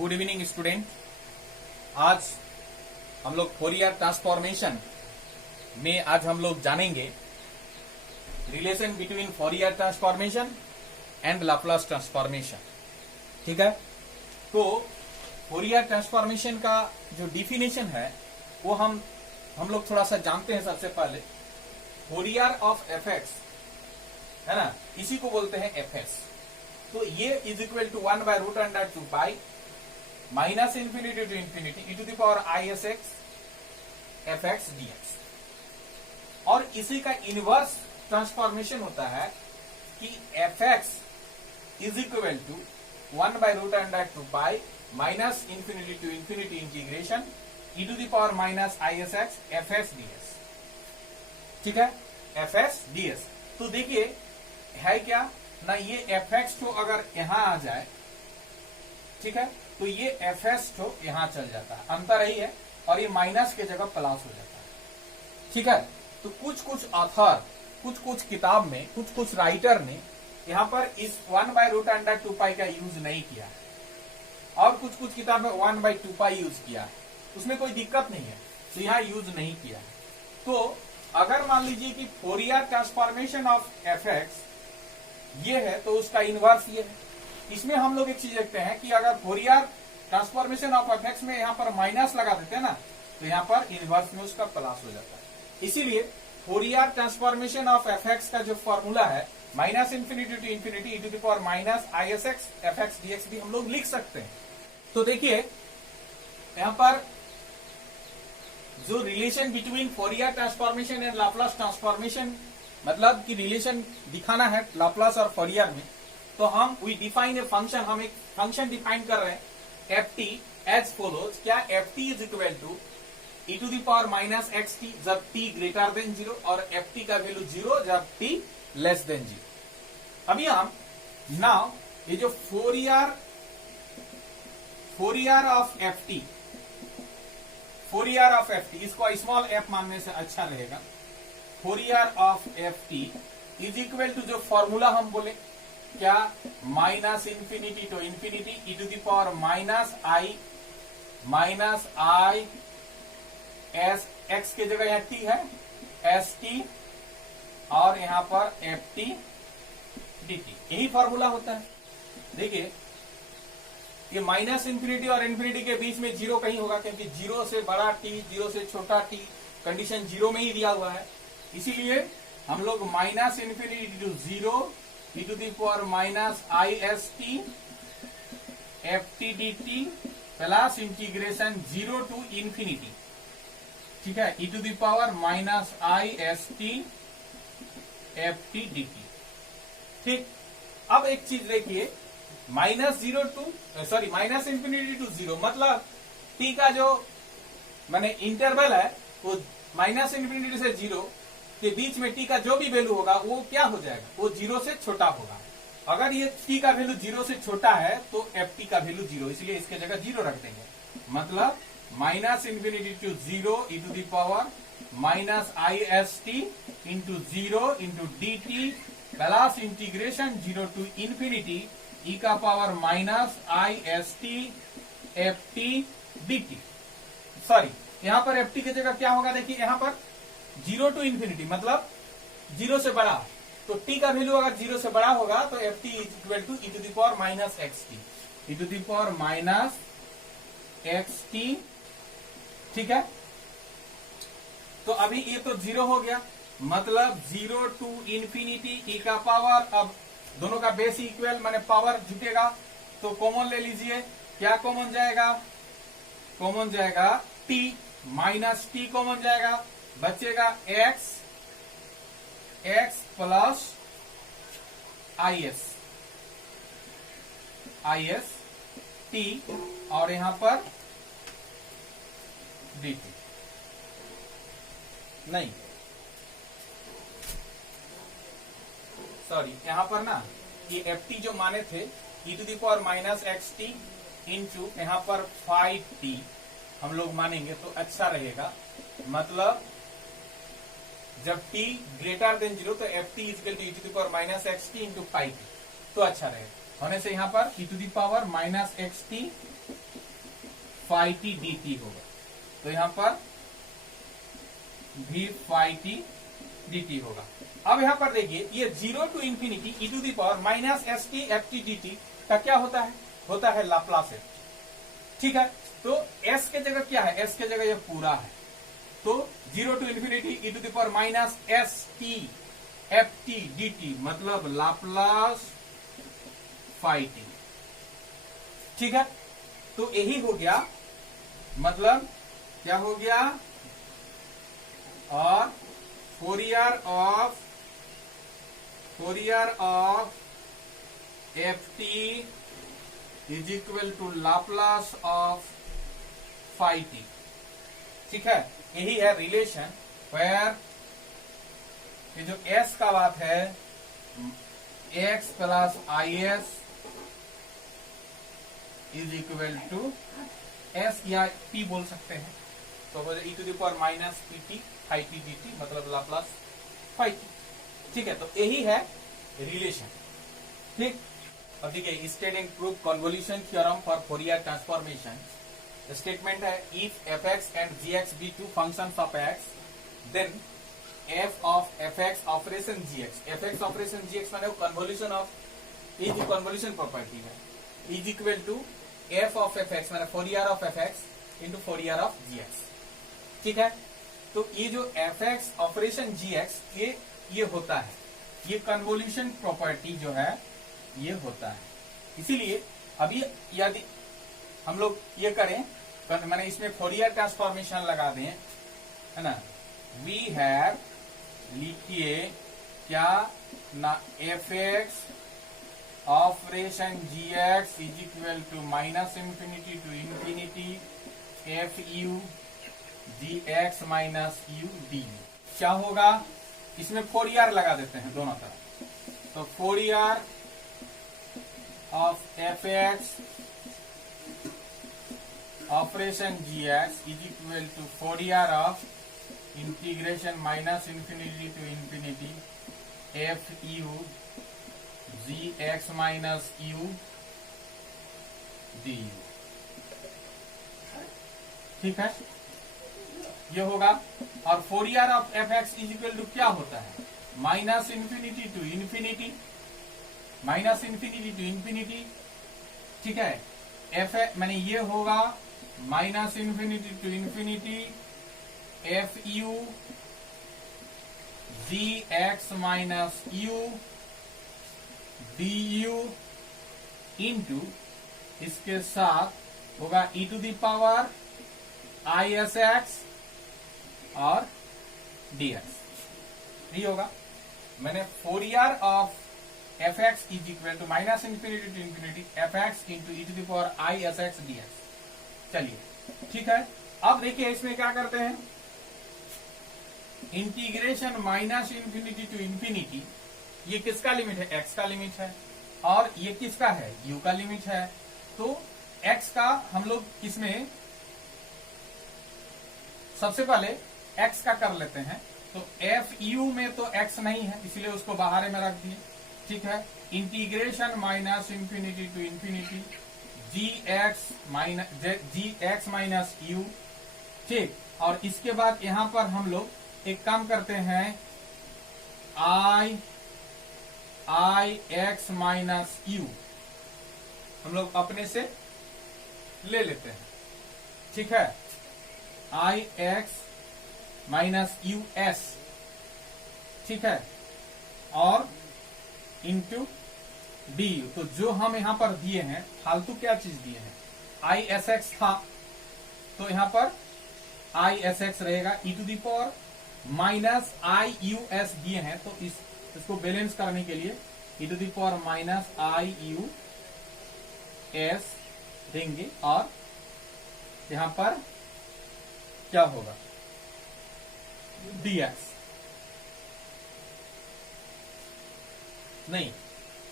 Good evening student. आज हम लोग फोरियर ट्रांसफॉर्मेशन में आज हम लोग जानेंगे relation between Fourier transformation and Laplace transformation. ठीक है, तो फोरियर ट्रांसफॉर्मेशन का जो डिफिनेशन है वो हम लोग थोड़ा सा जानते हैं। सबसे पहले फोरियर ऑफ एफ एक्स है ना, इसी को बोलते हैं एफ एक्स। तो ये is equal to 1/√2 minus infinity to infinity e to the power I S X F X D X. और इसी का इनवर्स ट्रांसफॉर्मेशन होता है कि F x is equal to 1/√2 minus infinity to infinity integration e to the power minus I S X F X D S. ठीक है, F X D S. तो देखिए है क्या ना, ये एफ एक्स तो अगर यहां आ जाए, ठीक है, तो ये एफ एस तो यहां चल जाता है, अंतर ही है, और ये माइनस के जगह प्लस हो जाता है। ठीक है, तो कुछ ऑथर कुछ किताब में कुछ राइटर ने यहां पर इस 1/√2 का यूज नहीं किया है, और कुछ किताब में 1/2 यूज किया है। उसमें कोई दिक्कत नहीं है, तो यहां यूज नहीं किया है। तो अगर मान लीजिए कि Fourier transformation of F x ये है, तो उसका इनवर्स ये है। इसमें हम लोग एक चीज देखते हैं कि अगर Fourier transformation of F x में यहां पर माइनस लगा देते हैं ना, तो यहां पर इनवर्स में उसका प्लस हो जाता है। इसीलिए Fourier transformation of F X का जो फॉर्मूला है minus infinity to infinity e to the power minus I S X F X D X भी हम लोग लिख सकते हैं। तो देखिए यहां पर जो relation between Fourier transformation and Laplace transformation, मतलब कि रिलेशन दिखाना है लाप्लास और फोरियर में, तो हम वी डिफाइन ए फंक्शन, हम एक फंक्शन डिफाइन कर रहे हैं एफ टी एज फॉलोज। क्या F T is equal to e to the power minus x T जब t ग्रेटर देन 0 और एफ टी का वैल्यू 0 जब t लेस देन 0। अभी हम नाउ ये जो Fourier of F T, Fourier of F T, इसको स्मॉल एफ मानने से अच्छा रहेगा। Fourier of F T is equal to जो फॉर्मूला हम बोले क्या, minus infinity to infinity e to the power minus I S X के जगह यहाँ t है एस टी, और यहां पर एफ टी डी टी, यही फॉर्मूला होता है। देखिए ये माइनस इंफिनिटी और इंफिनिटी के बीच में 0 कहीं होगा, क्योंकि 0 से बड़ा t 0 से छोटा t कंडीशन 0 में ही दिया हुआ है। इसीलिए हम लोग minus infinity to 0 e to the power minus I S T F T D T plus integration 0 to infinity, ठीक है, e to the power minus I S T F T D T. ठीक, अब एक चीज देखिए, minus infinity to 0 मतलब t का जो माने इंटरवल है वो माइनस इंफिनिटी से 0 के बीच में t का जो भी वैल्यू होगा वो क्या हो जाएगा, वो 0 से छोटा होगा। अगर ये t का वैल्यू 0 से छोटा है तो एफ टी का वैल्यू 0, इसलिए इसके जगह 0 रख देंगे। मतलब minus infinity to 0 e to the power minus I S T into 0 into D T plus integration 0 to infinity e का power minus I S T F T D T. Sorry, यहां पर F T की जगह क्या होगा, देखिए यहां पर 0 टू इंफिनिटी मतलब 0 से बड़ा, तो t का वैल्यू अगर 0 से बड़ा होगा तो F T is equal to e to the power minus x T, e to the power minus x T. ठीक है, तो अभी ये तो 0 हो गया, मतलब 0 टू इंफिनिटी e का पावर, अब दोनों का बेस इक्वल माने पावर जुटेगा, तो कॉमन ले लीजिए। क्या कॉमन जाएगा, कॉमन जाएगा t, माइनस t कॉमन जाएगा, बचेगा x plus i S T, और यहां पर डी टी। नहीं सॉरी, यहां पर ना ये एफ टी जो माने थे e to the power minus x t into यहां पर 5t हम लोग मानेंगे तो अच्छा रहेगा। मतलब जब t ग्रेटर देन 0 तो F T is equal to e to the power minus x t into 5t, तो अच्छा रहेगा। होने से यहां पर e to the power minus x t phi T D t होगा। तो यहां पर भी फाई टी डी टी होगा। अब यहां पर देखिए ये 0 to infinity e to the power minus s T F T D t का क्या होता है लाप्लास है। ठीक है, तो s के जगह क्या है, s के जगह ये पूरा है। तो 0 to infinity e to the power minus s T F T D T मतलब लाप्लास फाई टी। ठीक है, तो यही हो गया, मतलब क्या हो गया, और Fourier of F T is equal to Laplace of phi T. ठीक है, यही है रिलेशन वेयर ये जो s का बात है x plus i s is equal to s या p बोल सकते हैं। तो हो जाए e to the power minus P T phi T D T मतलब लाप्लास फाई टी। ठीक है, तो यही है रिलेशन। ठीक, अब देखिए stating proof convolution theorem for Fourier transformation. Statement है if F X and G X be two functions of X then F of F x operation ji X. F x operation ji X माने convolution of ये जो convolution property है is equal to F of F X माने Fourier of F x into Fourier of G X. ठीक है, तो ये जो एफ एक्स ऑपरेशन जी एक्स ये होता है, ये कन्वोल्यूशन प्रॉपर्टी जो है ये होता है। इसीलिए अभी यदि हम लोग ये करें मैंने इसमें फोरियर ट्रांसफॉर्मेशन लगा दें, है ना, वी हैव लिखिए क्या ना f x operation ji x is equal to minus infinity to infinity f u g x minus u d u. क्या होगा, इसमें फोरियर लगा देते हैं दोनों तरफ। तो Fourier of F x operation ji x is equal to Fourier of integration minus infinity to infinity f u g x minus u d u. ठीक है, ये होगा। और Fourier of F x is equal to क्या होता है, minus infinity to infinity, minus infinity to infinity. ठीक है, एफ मैंने ये होगा minus infinity to infinity f u g x minus u d you into इसके साथ होगा E to the power I S X और डी एक्स। ये होगा, मैंने Fourier of F x is equal to minus infinity to infinity F x into E to the power I S x D X. चलिए, ठीक है, अब देखिए इसमें क्या करते हैं, integration minus infinity to infinity, ये किसका लिमिट है, एक्स का लिमिट है, और ये किसका है, यू का लिमिट है। तो एक्स का हम लोग किसमें सबसे पहले एक्स का कर लेते हैं। तो एफ यू में तो एक्स नहीं है इसलिए उसको बाहर में रख दिए। ठीक है, integration minus infinity to infinity g x minus u. ठीक, और इसके बाद यहां पर हम लोग एक काम करते हैं, आई एक्स माइनस यू हम लोग अपने से ले लेते हैं। ठीक है, आई एक्स माइनस यू एस। ठीक है, और इंटू डी यू। तो जो हम यहां पर दिए हैं फालतू क्या चीज दिए हैं, आई एस एक्स था तो यहां पर आई एस एक्स रहेगा, E to the power minus I U S दिए हैं तो इसको बैलेंस करने के लिए E to the power minus I U S देंगे। और यहां पर क्या होगा, dx नहीं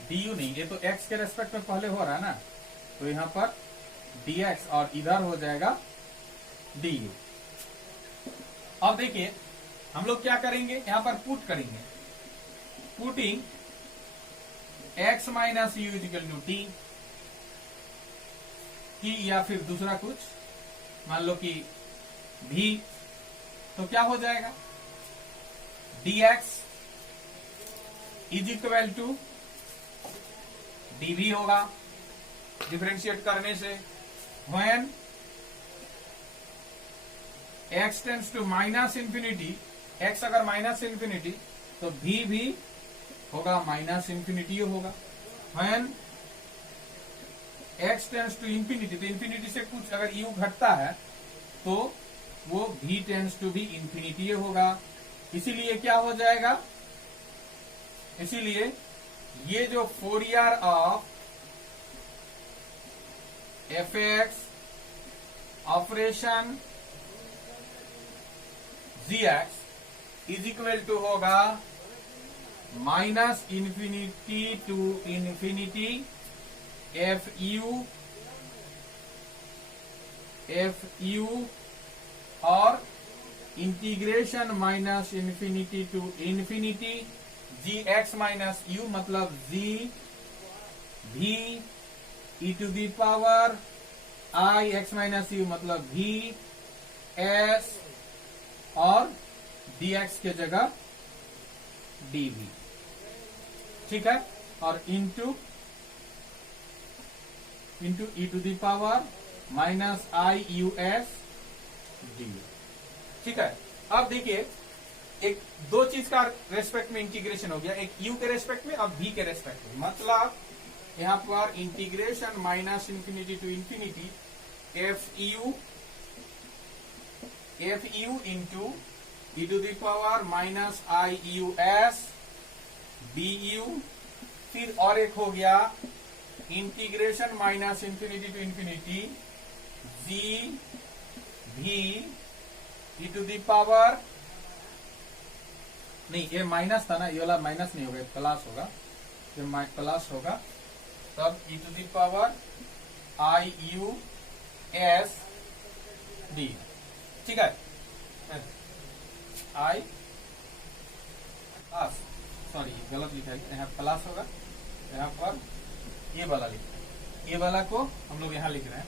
du नहीं, ये तो x के रेस्पेक्ट में पहले हो रहा है ना, तो यहां पर dx और इधर हो जाएगा du। अब देखिए हम लोग क्या करेंगे, यहां पर पुट करेंगे, putting x minus u is equal to t, या फिर दूसरा कुछ मान लो कि भी, तो क्या हो जाएगा dx is equal to dv होगा डिफरेंशिएट करने से। When x tends to minus infinity, x अगर माइनस इंफिनिटी तो v भी होगा माइनस इंफिनिटी होगा। When x tends to infinity, तो इंफिनिटी से कुछ अगर u घटता है तो वो v टेंड्स टू भी इंफिनिटी होगा। इसीलिए क्या हो जाएगा, इसीलिए ये जो Fourier of fx operation gx is equal to होगा minus infinity to infinity fu और integration minus infinity to infinity gx minus u, मतलब g v e to the power i x minus u, मतलब v s और dx के जगह dv, ठीक है, और into e to the power minus i u s d, ठीक है। अब देखिए एक दो चीज का रेस्पेक्ट में इंटीग्रेशन हो गया, एक u के रेस्पेक्ट में, अब v के रेस्पेक्ट में, मतलब यहां पर integration minus infinity to infinity fu into e to the power minus i u s du, फिर और एक हो गया integration minus infinity to infinity g v e to the power, नहीं ये माइनस था ना, ये वाला माइनस नहीं होगा, प्लस होगा, ये प्लस होगा, तब e to the power i u s d, ठीक है, i प्लस, सॉरी गलत लिखा है, यहाँ प्लस होगा, यहाँ पर ये वाला लिखा है, ये वाला को हम लोग यहाँ लिख रहे हैं,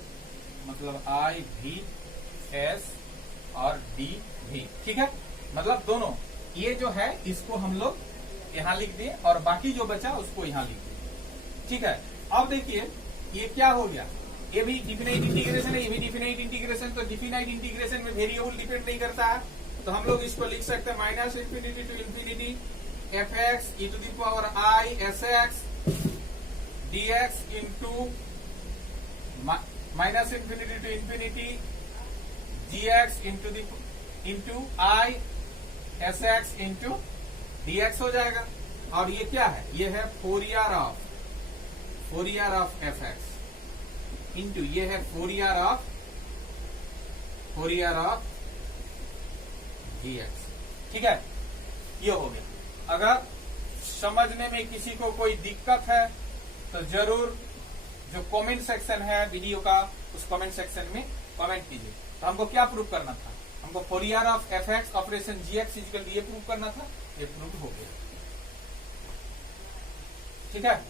मतलब i v s और d v, ठीक है, मतलब दोनों ये जो है इसको हम लोग यहाँ लिख दिए और बाकी जो बचा उसको यहाँ लिख दिए, ठीक है। अब देखिए ये क्या हो गया, ये भी डिफिनाइट इंटीग्रेशन है, ये भी डिफिनाइट इंटीग्रेशन, तो डिफिनाइट इंटीग्रेशन में वेरिएबल डिपेंड नहीं करता है, तो हम लोग इसको लिख सकते हैं minus infinity to infinity F x e to the power I S x D x into minus infinity to infinity g x into i S x into d x हो जाएगा। और ये क्या है, ये है Fourier of F x into ये है फोरियर ऑफ जी एक्स, ठीक है, ये हो गया। अगर समझने में किसी को कोई दिक्कत है तो जरूर जो कमेंट सेक्शन है वीडियो का, उस कमेंट सेक्शन में कमेंट कीजिए। तो हमको क्या प्रूव करना था, हमको Fourier of F x operation ji x equal ये प्रूव करना था, ये प्रूव हो गया, ठीक है।